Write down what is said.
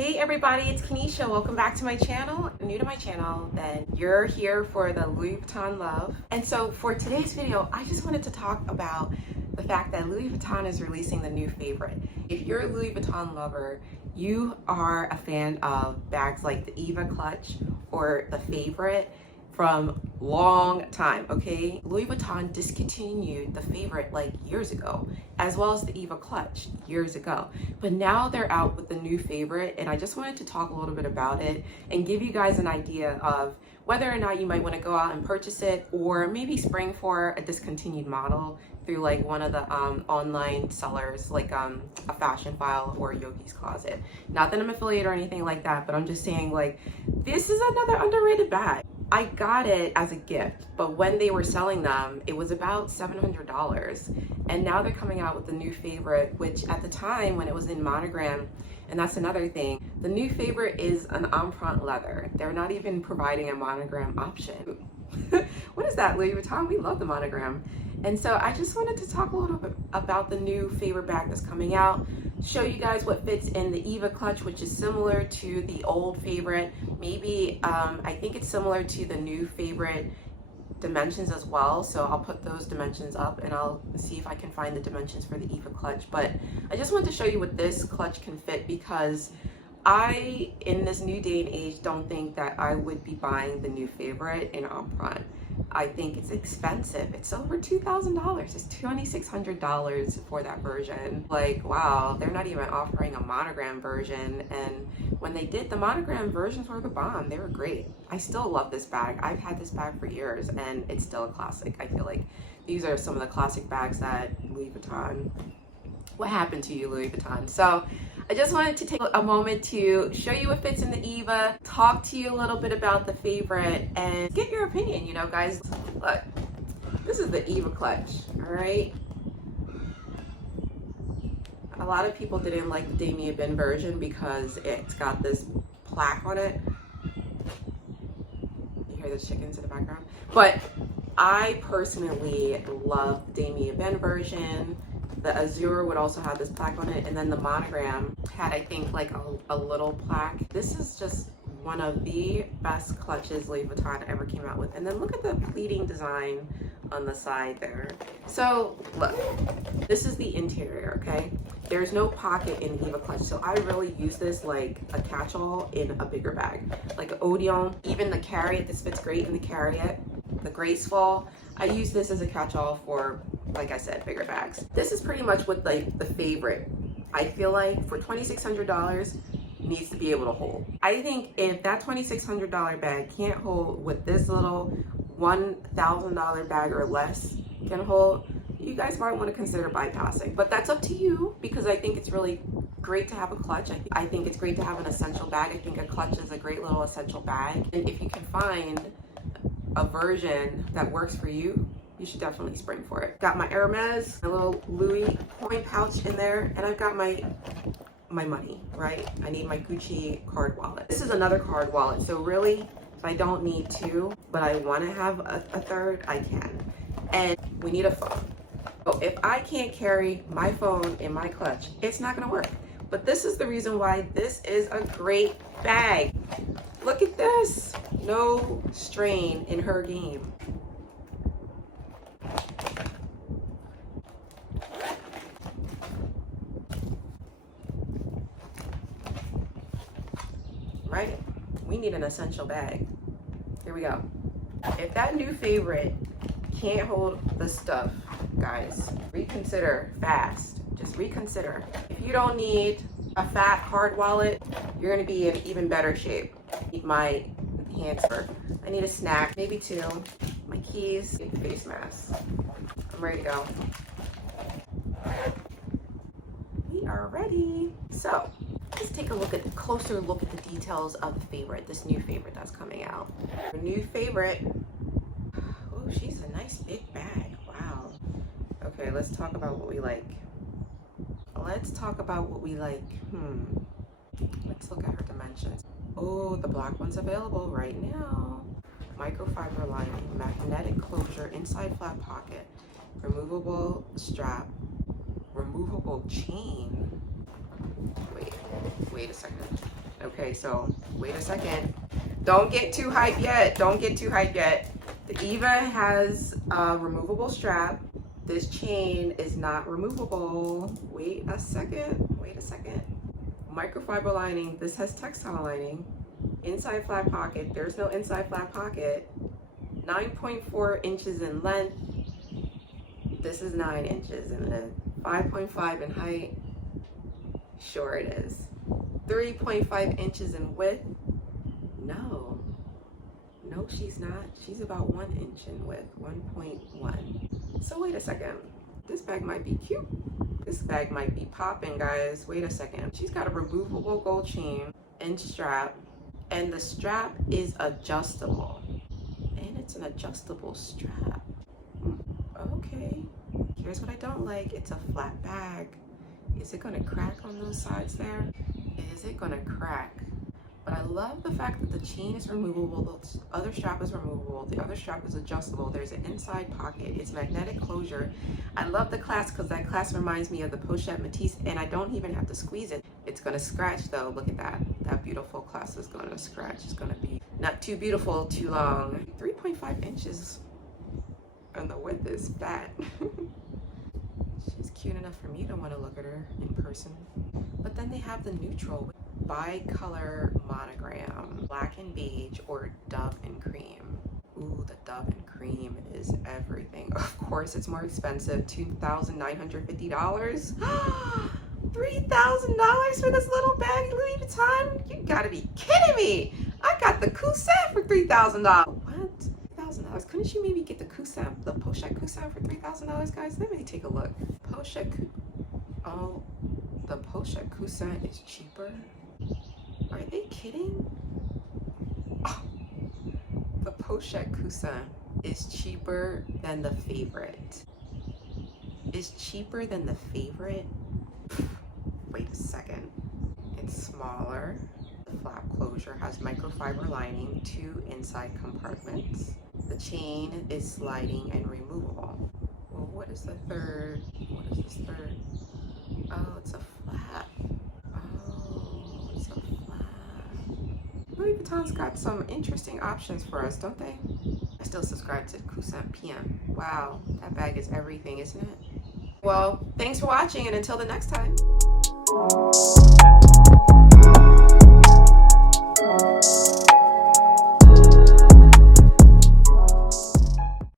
Hey everybody, it's Kenesha. Welcome back to my channel. New to my channel, then you're here for the Louis Vuitton love. And so for today's video, I just wanted to talk about the fact that Louis Vuitton is releasing the new favorite. If you're a Louis Vuitton lover, you are a fan of bags like the Eva Clutch or the favorite from long time, okay? Louis Vuitton discontinued the favorite like years ago, as well as the Eva Clutch years ago. But now they're out with the new favorite, and I just wanted to talk a little bit about it and give you guys an idea of whether or not you might want to go out and purchase it, or maybe spring for a discontinued model through like one of the online sellers, like a Fashion File or Yogi's Closet. Not that I'm affiliated or anything like that, but I'm just saying, like, this is another underrated bag. I got it as a gift, but when they were selling them, it was about $700. And now they're coming out with the new favorite, which at the time when it was in monogram, and that's another thing, the new favorite is an empreinte leather. They're not even providing a monogram option. What is that, Louis Vuitton? We love the monogram. And so I just wanted to talk a little bit about the new favorite bag that's coming out, show you guys what fits in the Eva Clutch, which is similar to the old favorite. Maybe, I think it's similar to the new favorite dimensions as well. So I'll put those dimensions up and I'll see if I can find the dimensions for the Eva Clutch. But I just wanted to show you what this clutch can fit, because I, in this new day and age, don't think that I would be buying the new favorite in empreinte. I think it's expensive. It's over $2,000. It's $2,600 for that version. Like, wow, they're not even offering a monogram version. And when they did, the monogram versions were the bomb. They were great. I still love this bag. I've had this bag for years and it's still a classic. I feel like these are some of the classic bags that Louis Vuitton. What happened to you, Louis Vuitton? So I just wanted to take a moment to show you what fits in the Eva, talk to you a little bit about the favorite, and get your opinion. You know, guys, look, this is the Eva Clutch, all right? A lot of people didn't like the Damier Ebene version because it's got this plaque on it. You hear the chickens in the background? But I personally love the Damier Ebene version. The Azure would also have this plaque on it, and then the monogram had, I think, like a little plaque. This is just one of the best clutches Louis Vuitton ever came out with. And then look at the pleating design on the side there. So look, this is the interior, okay? There's no pocket in Eva Clutch, so I really use this like a catch-all in a bigger bag, like an Odeon. Even the Carriot, this fits great in the Carriot. The Graceful, I use this as a catch-all for, like I said, bigger bags. This is pretty much what like the favorite, I feel like, for $2,600 needs to be able to hold. I think if that $2,600 bag can't hold what this little $1,000 bag or less can hold, you guys might want to consider bypassing. But that's up to you, because I think it's really great to have a clutch. I think it's great to have an essential bag. I think a clutch is a great little essential bag. And if you can find a version that works for you, you should definitely spring for it. Got my Hermes, my little Louis coin pouch in there, and I've got my money, right? I need my Gucci card wallet. This is another card wallet, so really, if I don't need two, but I want to have a third, I can. And we need a phone. So if I can't carry my phone in my clutch, it's not gonna work. But this is the reason why this is a great bag. Look at this. No strain in her game. Right? We need an essential bag. Here we go. If that new favorite can't hold the stuff, guys, reconsider fast. Just reconsider. If you don't need a fat card wallet, you're gonna be in even better shape. I need my hamper. I need a snack, maybe two. My keys, face mask. I'm ready to go. We are ready. So let's take a closer look at the details of the favorite, this new favorite that's coming out. The new favorite. Oh, she's a nice big bag. Wow. Okay, let's talk about what we like. Let's talk about what we like. Let's look at her dimensions. Oh, the black one's available right now. Microfiber lining, magnetic closure, inside flat pocket, removable strap, removable chain. Wait a second. Okay, so wait a second. Don't get too hyped yet. Don't get too hyped yet. The Eva has a removable strap. This chain is not removable. Wait a second. Wait a second. Microfiber lining. This has textile lining. Inside flat pocket. There's no inside flat pocket. 9.4 inches in length. This is 9 inches in length. 5.5 in height. Sure it is. 3.5 inches in width. No, she's not. She's about 1 inch in width, 1.1. So wait a second. This bag might be cute. This bag might be popping, guys. Wait a second. She's got a removable gold chain and strap, and the strap is adjustable. And it's an adjustable strap. Okay. Here's what I don't like. It's a flat bag. Is it gonna crack on those sides there? Is it gonna crack? But I love the fact that the chain is removable, the other strap is removable, the other strap is adjustable, there's an inside pocket, it's magnetic closure. I love the clasp because that clasp reminds me of the Pochette Matisse, and I don't even have to squeeze it. It's gonna scratch though, look at that. That beautiful clasp is gonna scratch. It's gonna be not too beautiful, too long. 3.5 inches, and the width is fat. She's cute enough for me to want to look at her in person. But then they have the neutral bi-color monogram, black and beige or dove and cream. Ooh, the dove and cream is everything. Of course, it's more expensive, $2,950. $3,000 for this little bag, Louis Vuitton? You gotta be kidding me! I got the Coussin for $3,000. What? $3,000? Couldn't you maybe get the Coussin, the Pochette Coussin for $3,000, guys? Let me take a look. Pochette, oh, the Pochette Coussin is cheaper. Are they kidding? Oh, the Pochette Coussin is cheaper than the Favorite. Is cheaper than the Favorite? Wait a second. It's smaller. The flap closure has microfiber lining, 2 inside compartments. The chain is sliding and removable. Well, what is the third? What is this third? Oh, it's a flap. Oh, it's a flap. Louis Vuitton's got some interesting options for us, don't they? I still subscribe to Coussin PM. Wow, that bag is everything, isn't it? Well, thanks for watching, and until the next time.